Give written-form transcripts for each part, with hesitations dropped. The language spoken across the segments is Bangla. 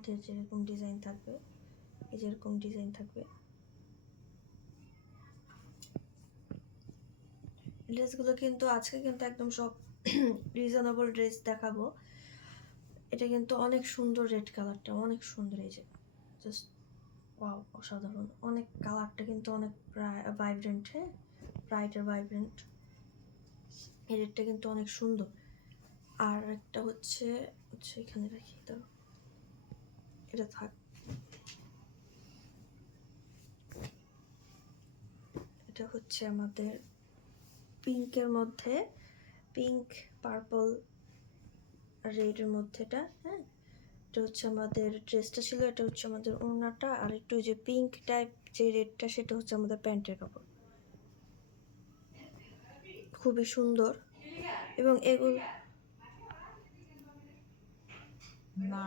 মধ্যে যেরকম ডিজাইন থাকবে, এই যেরকম ডিজাইন থাকবে। ড্রেসগুলো কিন্তু আজকে কিন্তু একদম সব রিজনেবল ড্রেস দেখাবো। এটা কিন্তু অনেক সুন্দর, রেড কালারটা অনেক সুন্দর, এই যে জাস্ট ওয়াও, অসাধারণ। অনেক কালারটা কিন্তু অনেক ভাইব্রেন্ট, হ্যাঁ, ব্রাইট আর ভাইব্রেন্ট। এই রেডটা কিন্তু অনেক সুন্দর। আর একটা হচ্ছে এখানে রাখি তো, এটা থাক। এটা হচ্ছে আমাদের পিঙ্কের মধ্যে, পিঙ্ক পার্পল রেডের মধ্যে এটা, হ্যাঁ। এটা হচ্ছে আমাদের ড্রেসটা ছিল, এটা হচ্ছে আমাদের ওড়নাটা, আর একটু যে পিঙ্ক টাইপ যে রেডটা সেটা হচ্ছে আমাদের প্যান্টের কাপড়। খুবই সুন্দর। এবং এগুলো না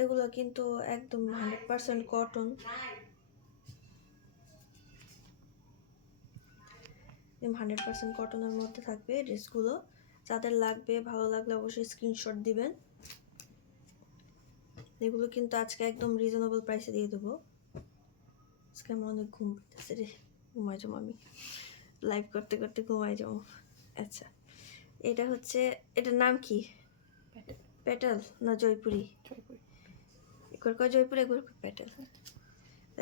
এগুলো কিন্তু একদম 100% কটন। 100% কটনের মধ্যে থাকবে ড্রেসগুলো। যাদের লাগবে, ভালো লাগলে অবশ্যই স্ক্রিনশট দিবেন। এগুলো কিন্তু আজকে একদম রিজনেবল প্রাইসে দিয়ে দেবো। আজকে আমার অনেক ঘুম পেতেছে রে, ঘুমাই যাবো আমি, লাইভ করতে করতে ঘুমাই যাবো। আচ্ছা, এটা হচ্ছে, এটার নাম কি? পেটাল না জয়পুরি? এগুলো কয় জয়পুরি, এগুলো পেটাল।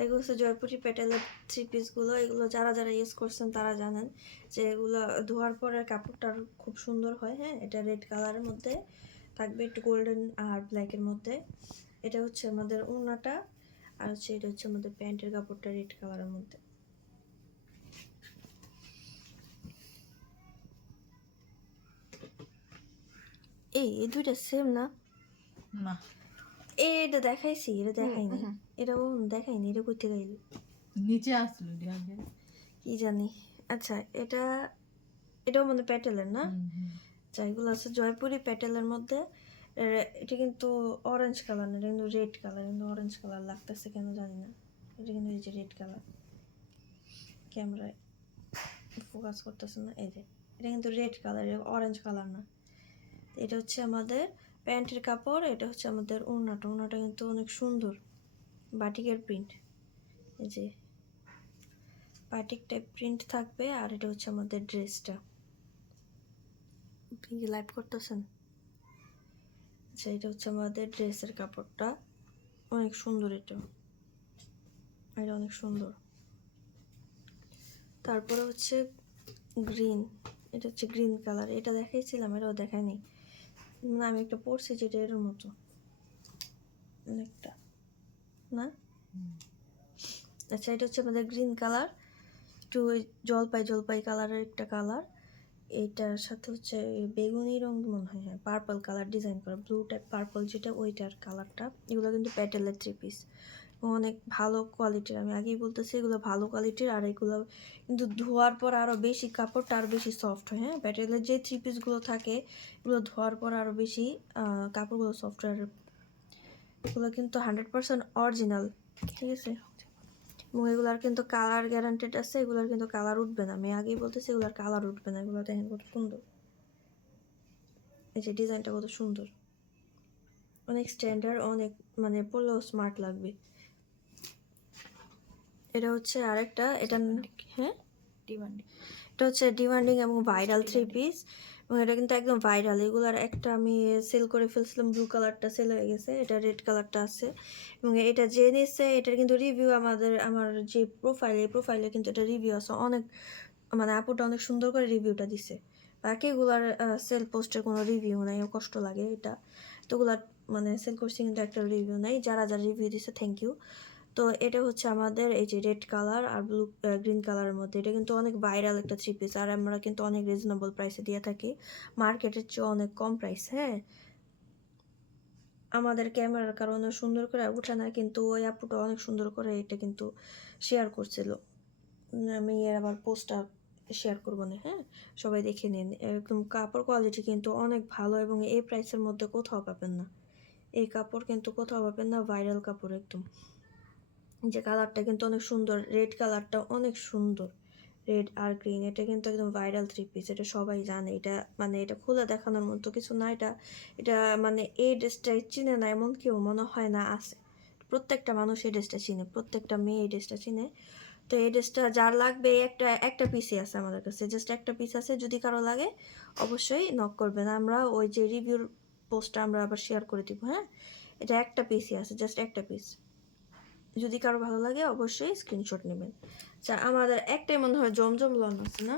এগুলো হচ্ছে জয়পুরি পেটালের থ্রি পিসগুলো। এগুলো যারা যারা ইউজ করছেন তারা জানেন যে এগুলো ধোয়ার পরে কাপড়টা খুব সুন্দর হয়, হ্যাঁ। এটা রেড কালারের মধ্যে থাকবে, একটু গোল্ডেন আর ব্ল্যাকের মধ্যে। এটা হচ্ছে আমাদের ওড়নাটা, আর হচ্ছে এটা হচ্ছে আমাদের প্যান্টের কাপড়টা রেড কালারের মধ্যে। এই দুইটা সেম না? না, এটা দেখাইছি, এটা দেখাইনি। এটা দেখাইনি, এটা করতে গাইল নিচে আসলো কি জানি। আচ্ছা, এটাও মানে প্যাটেলের না? আচ্ছা, এগুলো আছে জয়পুরি প্যাটেলের মধ্যে। এটা কিন্তু অরেঞ্জ কালার না, এটা কিন্তু রেড কালার, কিন্তু অরেঞ্জ কালার লাগতেছে কেন জানি না। এটা কিন্তু এই যে রেড কালার, ক্যামেরায় ফোকাস করতেছে না। এই যে এটা কিন্তু রেড কালার, অরেঞ্জ কালার না। এটা হচ্ছে আমাদের প্যান্টের কাপড়, এটা হচ্ছে আমাদের ওড়নাটা। ওড়নাটা কিন্তু অনেক সুন্দর, বাটিকের প্রিন্ট, এই যে বাটিক টাইপ প্রিন্ট থাকবে। আর এটা হচ্ছে আমাদের ড্রেসটা। আপনি কি লাইভ করতেছেন? আচ্ছা, এটা হচ্ছে আমাদের ড্রেসের কাপড়টা, অনেক সুন্দর। এটা অনেক সুন্দর। তারপরে হচ্ছে গ্রিন, এটা হচ্ছে গ্রিন কালার। এটা দেখাইছিলাম, এটাও দেখায়নি না। আমি একটা পরছি যেটা এর মতো অনেকটা, না? আচ্ছা, এটা হচ্ছে আমাদের গ্রিন কালার, একটু জলপাই জলপাই কালারের একটা কালার। এইটার সাথে হচ্ছে বেগুনি রঙ মনে হয়, হ্যাঁ, পার্পল কালার ডিজাইন করা, ব্লু টাইপ পার্পল যেটা, ওইটার কালারটা। এগুলো কিন্তু প্যাটেলের থ্রি পিস, অনেক ভালো কোয়ালিটির। আমি আগেই বলতেছি এগুলো ভালো কোয়ালিটির। আর এগুলো কিন্তু ধোয়ার পর আরও বেশি, কাপড়টা আরও বেশি সফট হয়, হ্যাঁ। প্যাটেলের যে থ্রি পিসগুলো থাকে এগুলো ধোয়ার পর আরও বেশি কাপড়গুলো সফট হয়। এগুলো কিন্তু 100% অরিজিনাল, ঠিক আছে। এবং এগুলার কিন্তু কালার গ্যারান্টেড আছে, এগুলার কিন্তু কালার উঠবে না। আমি আগেই বলতেছি এগুলার কালার উঠবে না। এগুলো দেখেন কত সুন্দর, এই যে ডিজাইনটা কত সুন্দর, অনেক স্ট্যান্ডার্ড, অনেক মানে পরলেও স্মার্ট লাগবে। এটা হচ্ছে আরেকটা, এটা হ্যাঁ ডিমান্ডিং, এটা হচ্ছে ডিমান্ডিং এবং ভাইরাল থ্রি পিস। এবং এটা কিন্তু একদম ভাইরাল। এগুলার একটা আমি সেল করে ফেলছিলাম, ব্লু কালারটা সেল হয়ে গেছে, এটা রেড কালারটা আছে। এবং এটা যে নিচ্ছে এটার কিন্তু রিভিউ আমার যে প্রোফাইলে কিন্তু এটা রিভিউ আছে অনেক, মানে আপুটা অনেক সুন্দর করে রিভিউটা দিছে। বাকি এগুলার সেল পোস্টের কোনো রিভিউ নাই, কষ্ট লাগে এটা। তো ওগুলার মানে সেল করছি কিন্তু একটা রিভিউ নাই। যারা যারা রিভিউ দিছে থ্যাংক ইউ। তো এটা হচ্ছে আমাদের এই যে রেড কালার আর ব্লু গ্রিন কালারের মধ্যে। এটা কিন্তু অনেক ভাইরাল একটা থ্রি পিস, আর আমরা কিন্তু অনেক রিজনেবল প্রাইসে দিয়ে থাকি, মার্কেটের চেয়ে অনেক কম প্রাইস, হ্যাঁ। আমাদের ক্যামেরার কারণে সুন্দর করে ওঠে না, কিন্তু ওই আপুটা অনেক সুন্দর করে এটা কিন্তু শেয়ার করছিল। আমি এর আবার পোস্টটা শেয়ার করবো না, হ্যাঁ, সবাই দেখে নিন। একদম কাপড় কোয়ালিটি কিন্তু অনেক ভালো, এবং এই প্রাইসের মধ্যে কোথাও পাবেন না। এই কাপড় কিন্তু কোথাও পাবেন না, ভাইরাল কাপড় একদম। যে কালারটা কিন্তু অনেক সুন্দর, রেড কালারটা অনেক সুন্দর, রেড আর গ্রিন, এটা কিন্তু একদম ভাইরাল 3 পিস, এটা সবাই জানে। এটা মানে এটা খুলে দেখানোর মতো কিছু না। এটা এটা মানে এই ড্রেসটা চিনে না এমন কেউ মনে হয় না আছে। প্রত্যেকটা মানুষ এই ড্রেসটা চিনে, প্রত্যেকটা মেয়ে এই ড্রেসটা চিনে। তো এই ড্রেসটা যার লাগবে, একটা একটা পিসই আছে আমাদের কাছে, জাস্ট একটা পিস আছে। যদি কারো লাগে অবশ্যই নক করবেন, আমরা ওই যে রিভিউর পোস্টটা আমরা আবার শেয়ার করে দিব। হ্যাঁ, এটা একটা পিসই আছে, জাস্ট একটা পিস। যদি কারো ভালো লাগে অবশ্যই স্ক্রিনশট নেবেন। আচ্ছা, আমাদের একটাই মনে হয় জমজম লন আছে না?